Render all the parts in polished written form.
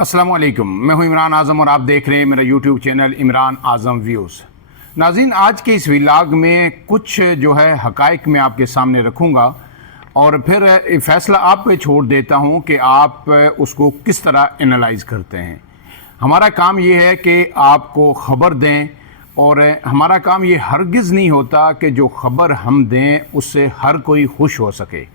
अस्सलाम वालेकुम, मैं हूं इमरान आज़म और आप देख रहे हैं मेरा यूट्यूब चैनल इमरान आज़म व्यूज़। नाज़रीन, आज के इस व्लॉग में कुछ जो है हक़ाइक़ मैं आपके सामने रखूंगा और फिर फ़ैसला आप पे छोड़ देता हूं कि आप उसको किस तरह एनालाइज़ करते हैं। हमारा काम ये है कि आपको ख़बर दें और हमारा काम ये हरगिज़ नहीं होता कि जो ख़बर हम दें उससे हर कोई खुश हो सके।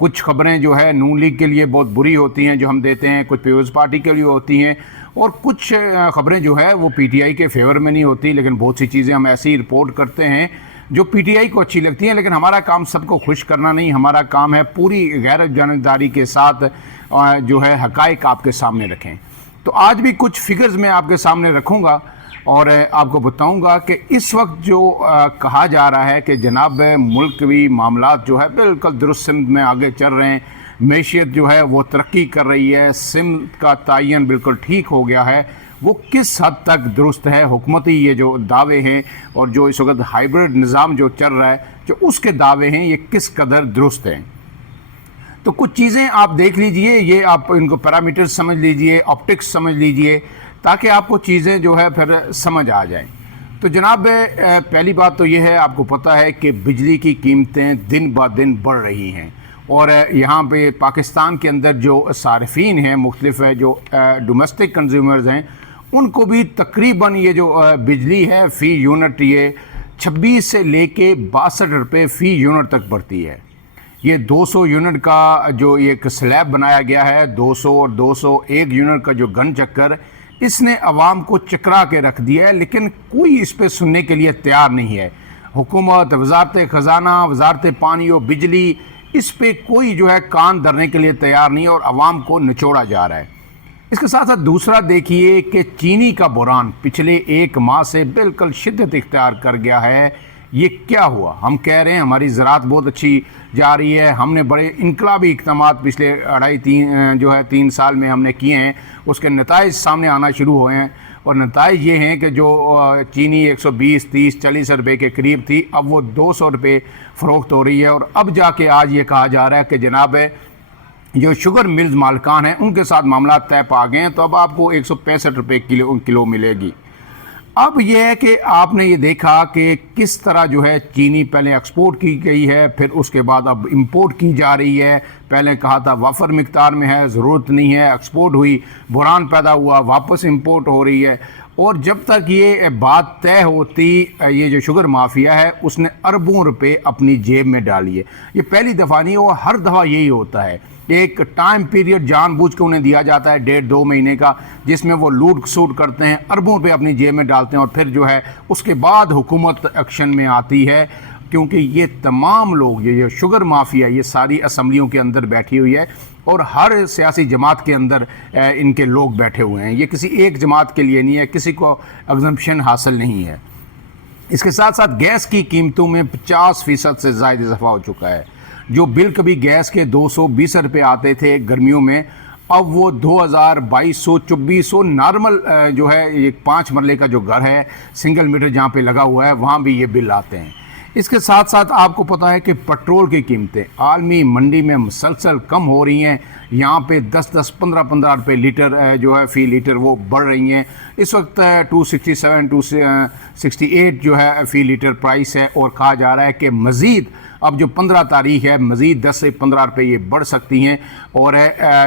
कुछ ख़बरें जो है नून लीग के लिए बहुत बुरी होती हैं जो हम देते हैं, कुछ पीपल्स पार्टी के लिए होती हैं और कुछ ख़बरें जो है वो पीटीआई के फेवर में नहीं होती। लेकिन बहुत सी चीज़ें हम ऐसी रिपोर्ट करते हैं जो पीटीआई को अच्छी लगती हैं। लेकिन हमारा काम सबको खुश करना नहीं, हमारा काम है पूरी गैर जानबदारी के साथ जो है हक़ाइक़ आपके सामने रखें। तो आज भी कुछ फिगर्स मैं आपके सामने रखूँगा और आपको बताऊंगा कि इस वक्त जो कहा जा रहा है कि जनाब मुल्की मामलात जो है बिल्कुल दुरुस्त सिमत में आगे चल रहे हैं, मैशियत जो है वो तरक्की कर रही है, सिमत का तयन बिल्कुल ठीक हो गया है, वो किस हद तक दुरुस्त है। हुकूमती ये जो दावे हैं और जो इस वक्त हाइब्रिड निज़ाम जो चल रहा है जो उसके दावे हैं ये किस कदर दुरुस्त हैं। तो कुछ चीज़ें आप देख लीजिए, ये आप इनको पैरामीटर्स समझ लीजिए, ऑप्टिक्स समझ लीजिए ताकि आपको चीज़ें जो है फिर समझ आ जाएं। तो जनाब पहली बात तो ये है, आपको पता है कि बिजली की कीमतें दिन ब दिन बढ़ रही हैं और यहाँ पे पाकिस्तान के अंदर जो सार्फिन हैं मुख्तलिफ है जो डोमेस्टिक कंज्यूमर्स हैं उनको भी तकरीबन ये जो बिजली है फ़ी यूनिट ये 26 से लेके 62 रुपये फ़ी यूनिट तक बढ़ती है। ये 200 यूनिट का जो एक स्लैब बनाया गया है, 200 और 201 यूनिट का जो गन चक्कर, इसने अवाम को चकरा के रख दिया है। लेकिन कोई इस पे सुनने के लिए तैयार नहीं है। हुकूमत, वजारत ख़जाना, वजारत पानी और बिजली, इस पे कोई जो है कान धरने के लिए तैयार नहीं है और अवाम को निचोड़ा जा रहा है। इसके साथ साथ दूसरा देखिए कि चीनी का बुरान पिछले एक माह से बिल्कुल शिद्दत इख्तियार कर गया है। ये क्या हुआ? हम कह रहे हैं हमारी ज़राअत बहुत अच्छी जा रही है, हमने बड़े इनकलाबी इक़दामात पिछले 3 साल में हमने किए हैं, उसके नताइज सामने आना शुरू हुए हैं और नताइज ये हैं कि जो चीनी 120, 30, 40 रुपये के करीब थी अब वो 200 रुपये फ़रोख्त हो रही है। और अब जाके आज ये कहा जा रहा है कि जनाब जो शुगर मिल्स मालकान हैं उनके साथ मामला तय पा गए हैं, तो अब आपको 165 रुपये किलो मिलेगी। अब यह है कि आपने ये देखा कि किस तरह जो है चीनी पहले एक्सपोर्ट की गई है, फिर उसके बाद अब इंपोर्ट की जा रही है। पहले कहा था वाफर मिकदार में है, ज़रूरत नहीं है, एक्सपोर्ट हुई, बुरान पैदा हुआ, वापस इंपोर्ट हो रही है। और जब तक ये बात तय होती, ये जो शुगर माफिया है उसने अरबों रुपए अपनी जेब में डाली है। ये पहली दफ़ा नहीं हुआ, हर दफ़ा यही होता है। एक टाइम पीरियड जानबूझ के उन्हें दिया जाता है 1.5-2 महीने का, जिसमें वो लूट सूट करते हैं, अरबों रुपए अपनी जेब में डालते हैं और फिर जो है उसके बाद हुकूमत एक्शन में आती है। क्योंकि ये तमाम लोग, ये शुगर माफिया, ये सारी असम्बलियों के अंदर बैठी हुई है और हर सियासी जमात के अंदर इनके लोग बैठे हुए हैं। ये किसी एक जमात के लिए नहीं है, किसी को एग्जम्पशन हासिल नहीं है। इसके साथ साथ गैस की कीमतों में 50% से ज़्यादा इजाफा हो चुका है। जो बिल कभी गैस के 220 रुपये आते थे गर्मियों में, अब वो 2000, 2200, 2400 नॉर्मल जो है ये 5 मरले का जो घर है, सिंगल मीटर जहाँ पे लगा हुआ है वहाँ भी ये बिल आते हैं। इसके साथ साथ आपको पता है कि पेट्रोल की कीमतें आलमी मंडी में मुसलसल कम हो रही हैं। यहाँ पे 10-10, 15-15 रुपये लीटर जो है फ़ी लीटर वो बढ़ रही हैं। इस वक्त 267, 268 जो है फ़ी लीटर प्राइस है और कहा जा रहा है कि मज़ीद अब जो 15 तारीख है मज़ीद 10 से 15 रुपये ये बढ़ सकती हैं और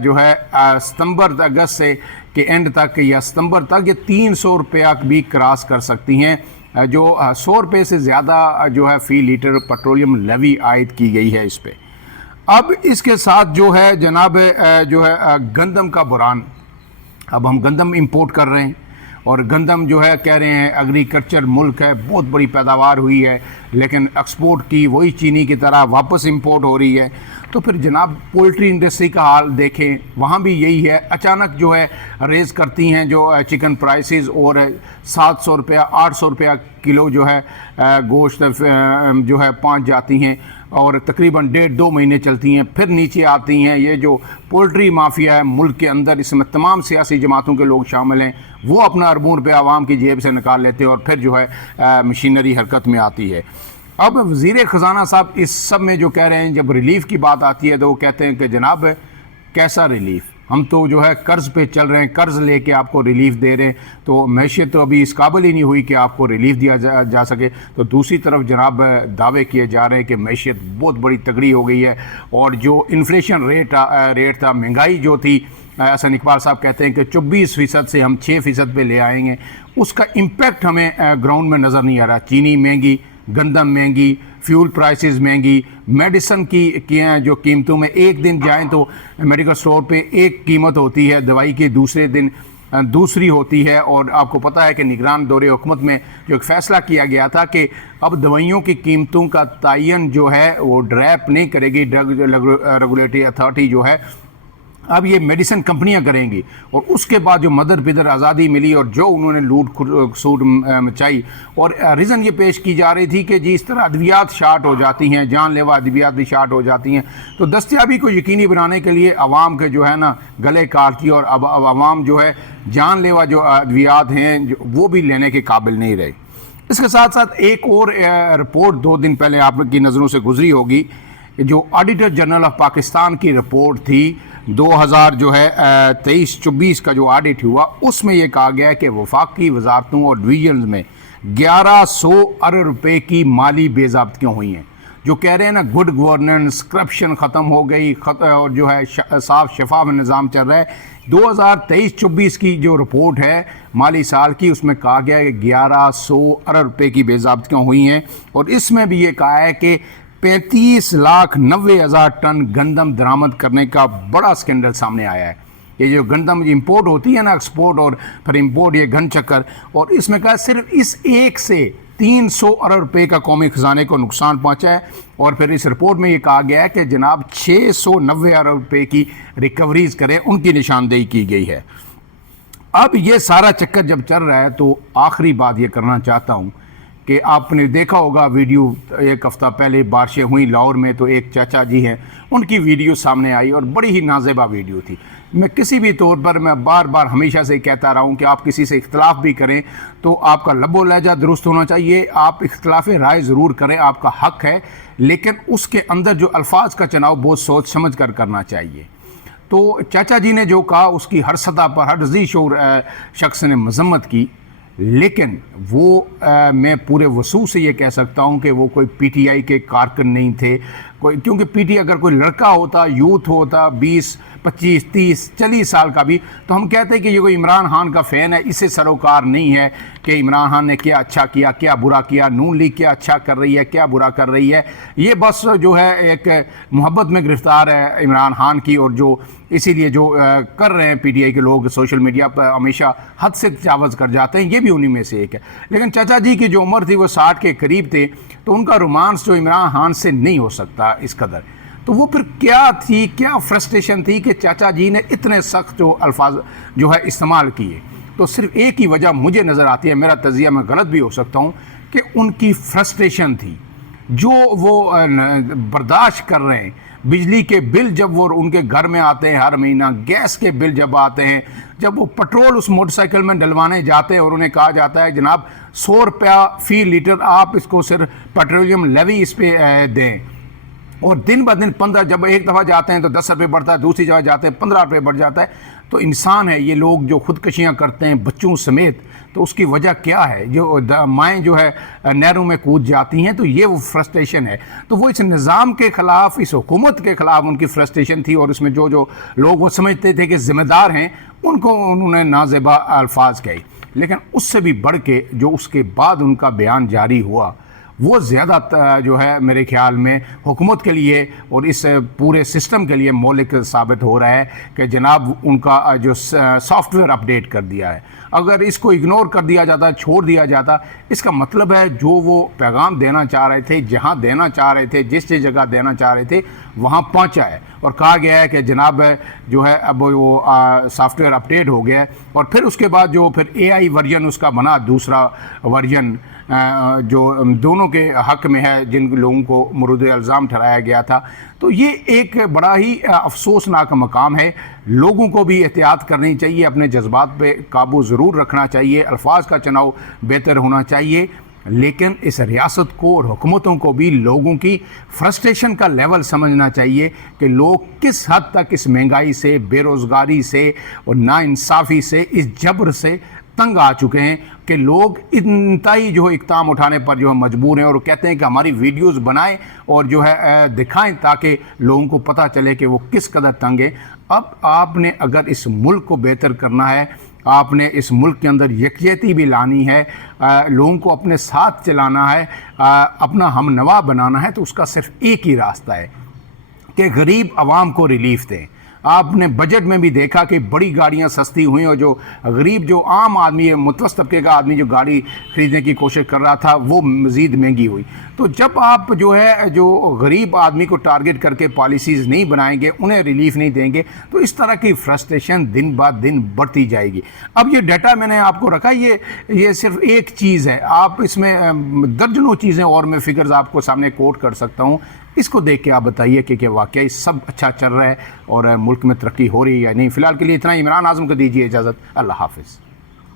जो है सितंबर अगस्त से के एंड तक या सितंबर तक ये 300 रुपया भी क्रॉस कर सकती हैं। जो 100 रुपये से ज़्यादा जो है फ़ी लीटर पेट्रोलियम लेवी आयद की गई है इस पर। अब इसके साथ जो है जनाब जो है गंदम का बुरान, अब हम गंदम इंपोर्ट कर रहे हैं और गंदम जो है कह रहे हैं एग्रीकल्चर मुल्क है, बहुत बड़ी पैदावार हुई है, लेकिन एक्सपोर्ट की वही चीनी की तरह वापस इंपोर्ट हो रही है। तो फिर जनाब पोल्ट्री इंडस्ट्री का हाल देखें, वहाँ भी यही है। अचानक जो है रेज़ करती हैं जो चिकन प्राइसेस और 700 रुपया, 800 रुपया किलो जो है गोश्त जो है पहुँच जाती हैं और तकरीबन 1.5-2 महीने चलती हैं, फिर नीचे आती हैं। ये जो पोल्ट्री माफिया है मुल्क के अंदर, इसमें तमाम सियासी जमातों के लोग शामिल हैं, वो अपना अरबों रुपये आवाम की जेब से निकाल लेते हैं और फिर जो है मशीनरी हरकत में आती है। अब वज़ीर ख़जाना साहब इस सब में जो कह रहे हैं, जब रिलीफ़ की बात आती है तो वो कहते हैं कि जनाब कैसा रिलीफ़, हम तो जो है कर्ज़ पे चल रहे हैं, कर्ज़ लेके आपको रिलीफ दे रहे हैं, तो मैशियत तो अभी इस काबिल ही नहीं हुई कि आपको रिलीफ दिया जा सके। तो दूसरी तरफ जनाब दावे किए जा रहे हैं कि मैशियत बहुत बड़ी तगड़ी हो गई है, और जो इन्फ्लेशन रेट था, महंगाई जो थी, हसन इकबाल साहब कहते हैं कि 24% से हम 6% पे ले आएंगे, उसका इम्पैक्ट हमें ग्राउंड में नज़र नहीं आ रहा। चीनी महंगी, गंदम महंगी, फ्यूल प्राइसेस महंगी, मेडिसन की जो कीमतों में एक दिन जाएं तो मेडिकल स्टोर पे एक कीमत होती है दवाई की, दूसरे दिन दूसरी होती है। और आपको पता है कि निगरान दौरे हुकूमत में जो एक फ़ैसला किया गया था कि अब दवाइयों की कीमतों का तयन जो है वो ड्रैप नहीं करेगी ड्रग रेगुलेटरी अथॉरिटी जो है, अब ये मेडिसिन कंपनियां करेंगी। और उसके बाद जो मदर पिदर आज़ादी मिली और जो उन्होंने लूट सूट मचाई, और रीज़न ये पेश की जा रही थी कि जी इस तरह अद्वियात शार्ट हो जाती हैं, जानलेवा अद्वियात भी शार्ट हो जाती हैं, तो दस्तयाबी को यकीनी बनाने के लिए आवाम के जो है ना गले काट की, और अब आवाम जो है जानलेवा जो अद्वियात हैं वो भी लेने के काबिल नहीं रहे। इसके साथ साथ एक और रिपोर्ट 2 दिन पहले आपकी नज़रों से गुजरी होगी, जो ऑडिटर जनरल ऑफ पाकिस्तान की रिपोर्ट थी 2000 जो है 23-24 का जो ऑडिट हुआ, उसमें यह कहा गया है कि वफाकी वजारतों और डिवीजन में 1100 अरब रुपए की माली बेज़ाब्तियाँ हुई हैं। जो कह रहे हैं ना गुड गवर्नेंस, करप्शन ख़त्म हो गई, और जो है साफ शफाफ निज़ाम चल रहा है। 2023-24 की जो रिपोर्ट है माली साल की, उसमें कहा गया है कि 1100 अरब रुपए की बेज़ाब्तियाँ हुई हैं, और इसमें भी ये कहा है कि 35,90,000 टन गंदम दरामद करने का बड़ा स्कैंडल सामने आया है। ये जो गंदम इंपोर्ट होती है ना, एक्सपोर्ट और फिर इंपोर्ट, ये घन चक्कर, और इसमें कहा सिर्फ इस एक से 300 अरब रुपए का कौमी खजाने को नुकसान पहुंचा है। और फिर इस रिपोर्ट में ये कहा गया है कि जनाब 690 अरब रुपए की रिकवरीज करें, उनकी निशानदेही की गई है। अब ये सारा चक्कर जब चल रहा है, तो आखिरी बात ये करना चाहता हूँ कि आपने देखा होगा वीडियो, एक हफ़्ता पहले बारिशें हुई लाहौर में, तो एक चाचा जी हैं, उनकी वीडियो सामने आई और बड़ी ही नाज़ेबा वीडियो थी। मैं किसी भी तौर पर मैं बार बार हमेशा से कहता रहा हूँ कि आप किसी से इख्तलाफ भी करें तो आपका लबो लहजा दुरुस्त होना चाहिए, आप इख्तलाफ राय ज़रूर करें, आपका हक़ है, लेकिन उसके अंदर जो अल्फाज का चुनाव बहुत सोच समझ कर करना चाहिए। तो चाचा जी ने जो कहा उसकी हर सतह पर हर जी शोर शख्स ने मजम्मत की, लेकिन वो मैं पूरे वसूख से ये कह सकता हूँ कि वो कोई पीटीआई के कारकुन नहीं थे, क्योंकि पीटीआई अगर कोई लड़का होता, यूथ होता, 20, 25, 30, 40 साल का भी, तो हम कहते हैं कि ये कोई इमरान खान का फ़ैन है, इससे सरोकार नहीं है कि इमरान खान ने क्या अच्छा किया, क्या बुरा किया, नून लीग क्या अच्छा कर रही है, क्या बुरा कर रही है। ये बस जो है एक मोहब्बत में गिरफ्तार है इमरान खान की, और जो इसीलिए जो कर रहे हैं पीटीआई के लोग सोशल मीडिया पर हमेशा हद से तजावज़ कर जाते हैं, ये भी उन्हीं में से एक है। लेकिन चाचा जी की जो उम्र थी वो 60 के करीब थे, तो उनका रोमांस जो इमरान खान से नहीं हो सकता इस कदर। तो वो फिर क्या थी, क्या फ्रस्ट्रेशन थी कि चाचा जी ने इतने सख्त जो अल्फाज जो है इस्तेमाल किए। तो सिर्फ एक ही वजह मुझे नज़र आती है, मेरा तज़िया मैं गलत भी हो सकता हूँ, कि उनकी फ्रस्ट्रेशन थी जो वो बर्दाश्त कर रहे हैं। बिजली के बिल जब वो उनके घर में आते हैं हर महीना, गैस के बिल जब आते हैं, जब वो पेट्रोल उस मोटरसाइकिल में डलवाने जाते हैं और उन्हें कहा जाता है जनाब 100 रुपया फ़ी लीटर आप इसको सिर्फ पेट्रोलियम लेवी इस पर दें, और दिन ब दिन 15, जब एक दफ़ा जाते हैं तो 10 रुपये बढ़ता है, दूसरी जगह जाते हैं 15 रुपये बढ़ जाता है। तो इंसान है ये लोग जो खुदकशियाँ करते हैं बच्चों समेत, तो उसकी वजह क्या है? जो माएँ जो है नहरों में कूद जाती हैं, तो ये वो फ्रस्ट्रेशन है। तो वो इस निज़ाम के ख़िलाफ़, इस हुकूमत के ख़िलाफ़ उनकी फ्रस्ट्रेशन थी, और इसमें जो जो लोग वो समझते थे कि ज़िम्मेदार हैं, उनको उन्होंने नाज़ेबा अल्फाज कहे। लेकिन उससे भी बढ़ के जो उसके बाद उनका बयान जारी हुआ, वो ज़्यादा जो है मेरे ख्याल में हुकूमत के लिए और इस पूरे सिस्टम के लिए मौलिक साबित हो रहा है कि जनाब उनका जो सॉफ्टवेयर अपडेट कर दिया है। अगर इसको इग्नोर कर दिया जाता, छोड़ दिया जाता, इसका मतलब है जो वो पैगाम देना चाह रहे थे, जहाँ देना चाह रहे थे, जिस जगह देना चाह रहे थे, वहाँ पहुँचा है। और कहा गया है कि जनाब जो है अब वो सॉफ्टवेयर अपडेट हो गया है, और फिर उसके बाद जो फिर AI वर्जन उसका बना, दूसरा वर्जन जो दोनों के हक़ में है, जिन लोगों को मुरुद इल्ज़ाम ठहराया गया था। तो ये एक बड़ा ही अफसोसनाक मकाम है। लोगों को भी एहतियात करनी चाहिए, अपने जज्बात पे काबू ज़रूर रखना चाहिए, अल्फाज का चुनाव बेहतर होना चाहिए, लेकिन इस रियासत को और हुकूमतों को भी लोगों की फ्रस्ट्रेशन का लेवल समझना चाहिए कि लोग किस हद तक इस महंगाई से, बेरोज़गारी से और नाइंसाफ़ी से, इस जबर से तंग आ चुके हैं कि लोग इंतहाई जो है इक़दाम उठाने पर जो है मजबूर हैं और कहते हैं कि हमारी वीडियोस बनाएं और जो है दिखाएं ताकि लोगों को पता चले कि वो किस कदर तंग है। अब आपने अगर इस मुल्क को बेहतर करना है, आपने इस मुल्क के अंदर यकजहती भी लानी है, लोगों को अपने साथ चलाना है, अपना हमनवा बनाना है, तो उसका सिर्फ एक ही रास्ता है कि गरीब आवाम को रिलीफ दें। आपने बजट में भी देखा कि बड़ी गाड़ियां सस्ती हुई और जो गरीब, जो आम आदमी है, मुतवस्सित तबके का आदमी जो गाड़ी ख़रीदने की कोशिश कर रहा था वो मज़ीद महंगी हुई। तो जब आप जो है जो गरीब आदमी को टारगेट करके पॉलिसीज़ नहीं बनाएंगे, उन्हें रिलीफ नहीं देंगे, तो इस तरह की फ्रस्ट्रेशन दिन ब दिन बढ़ती जाएगी। अब ये डाटा मैंने आपको रखा, ये सिर्फ एक चीज़ है, आप इसमें दर्जनों चीज़ें और मैं फिगर्स आपको सामने कोट कर सकता हूँ। इसको देख के आप बताइए कि क्या वाकई सब अच्छा चल रहा है और मुल्क में तरक्की हो रही है या नहीं। फ़िलहाल के लिए इतना। इमरान आज़म को दीजिए इजाज़त। अल्लाह हाफ़िज़।